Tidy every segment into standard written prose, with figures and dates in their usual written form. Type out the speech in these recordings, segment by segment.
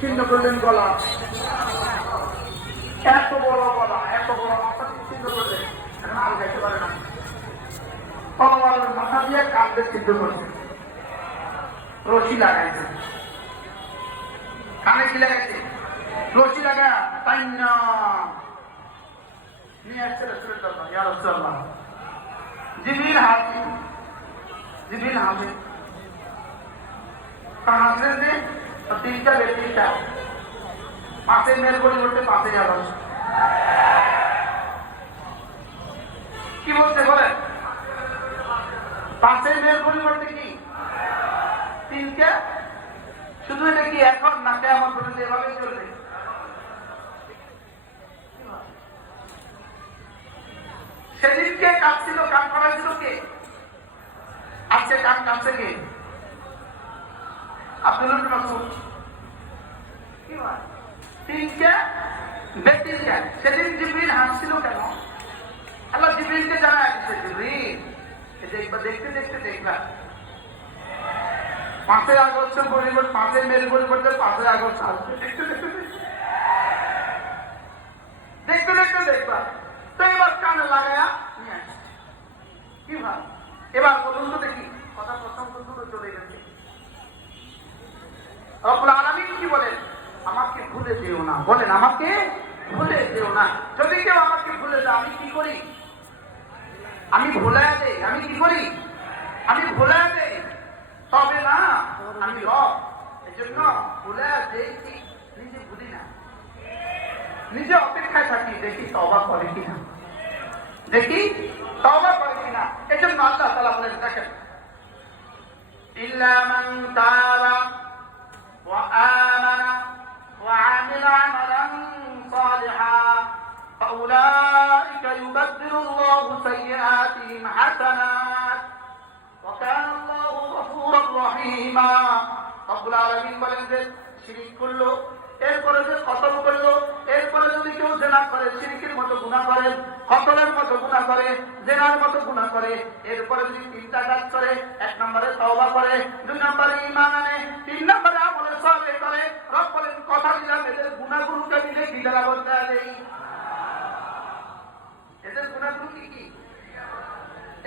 ছিন্ন করলেন গলা, এত বড় গলা, এত বড় মাথা ছিন্ন করলেন, এখন আর খাইতে পারে না। তলোয়ারের মাথা দিয়ে কাঁদতে ছিন্ন করছে, রশি লাগাইছে, কানে কি লাগাইছে? রশি লাগা, তাই না নিয়ে আসছে রসুলের দরবার। ইয়া রাসূলুল্লাহ, জিবরিল হাজির, জিবরিল হাজির, হাজির যে তিনটা ব্যক্তিটা পাঁচের মেয়ের পরিবর্তে ৫,০০০। কি বলতে বলেন? পাঁচের মেয়ের পরিবর্তে কি তিনটা? শুধু এটা কি এখন না কিয়ামত পর্যন্ত এভাবে চলবে? সেদিনকে কাঁদছিল, কান করাইছিল কে? আজকে কান কাঁদছে কে? আব্দুল্লাহ ইবনে মাসউদ। তিনটা ব্যক্তির জ্ঞান। সেদিন জিবরিল হাসছিল কেন? আল্লাহ জিবরিলকে জানায় দিচ্ছে, জিবরিল দেখবা, দেখতে দেখতে দেখবা ৫ই আগস্টের পরিবর্তে, ৫ই মের পরিবর্তে ৫ই আগস্ট আসবে। দেখতে দেখতে দেখতে দেখতে দেখবা। তো এবার কানে লাগায়া নিয়ে আসছে। কি ভাই এবার বলুন তো দেখি, কথা প্রথম পর্যন্ত চলে গেছে। রব্বুল আলামিন কি বলেন? আমাকে ভুলে যেও না। বলেন, আমাকে ভুলে যেও না। যদি কেউ আমাকে ভুলে যায় আমি কি করি? আমি ভুলে দেই। আমি কি করি? আমি ভুলে দেই। তবে না আমি রব, এই জন্য ভুলে দেই, নিজে ভুলি না, নিজে অপেক্ষায় থাকি, দেখি তওবা করে কিনা, দেখি তওবা করে কিনা। এই জন্য আল্লাহ তাআলা বলেন, দেখেন, ইল্লা মান তাবা ওয়া আমানা ওয়া আমিলা আমালান সালিহান ফাউলাইকা ইউবাদদিলুল্লাহু সাইয়্যাতিহিম হাসানাত ওয়া কানা আল্লাহু গফুরার রহিমা। রব্বুল আলামিন বলেন যে শিরক করলো, এরপরে যে কতল করলো, এরপরে যদি কেউ জেনা করে, শিরকের মতো গুনাহ করে, কতলের মতো গুনাহ করে, জেনার মতো গুনাহ করে, এরপরে যদি তিনটা কাজ করে, ১ নম্বরে তওবা করে, ২ নম্বরে ঈমান আনে, ৩ নম্বরে আমলে সালেহ করে, রব বলেন কথা দিলাম এদের গুনাহগুলোকে আমি দেখি যারা বলতে দেই। এদের গুনাহগুলো কি কি?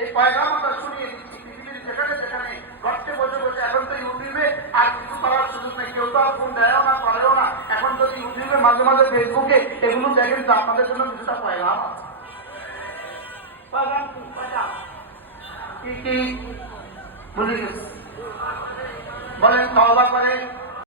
এই পয়গাম আমরা শুনিয়ে দিচ্ছি পৃথিবীর যেখানে যেখানে ঘরতে বসে বসে। এখন তো ইউটিউবে আর কিছু করার সুযোগ নেই, কেউ তো আর ফোন দেয়ও না, করেও না। এখন যদি ইউটিউবে মাঝে মাঝে ফেসবুকে এগুলো দেখেন তো আপনাদের জন্য কিছুটা পয়গাম আছে। কি কি বুঝে গেছে? বলেন তওবা করে,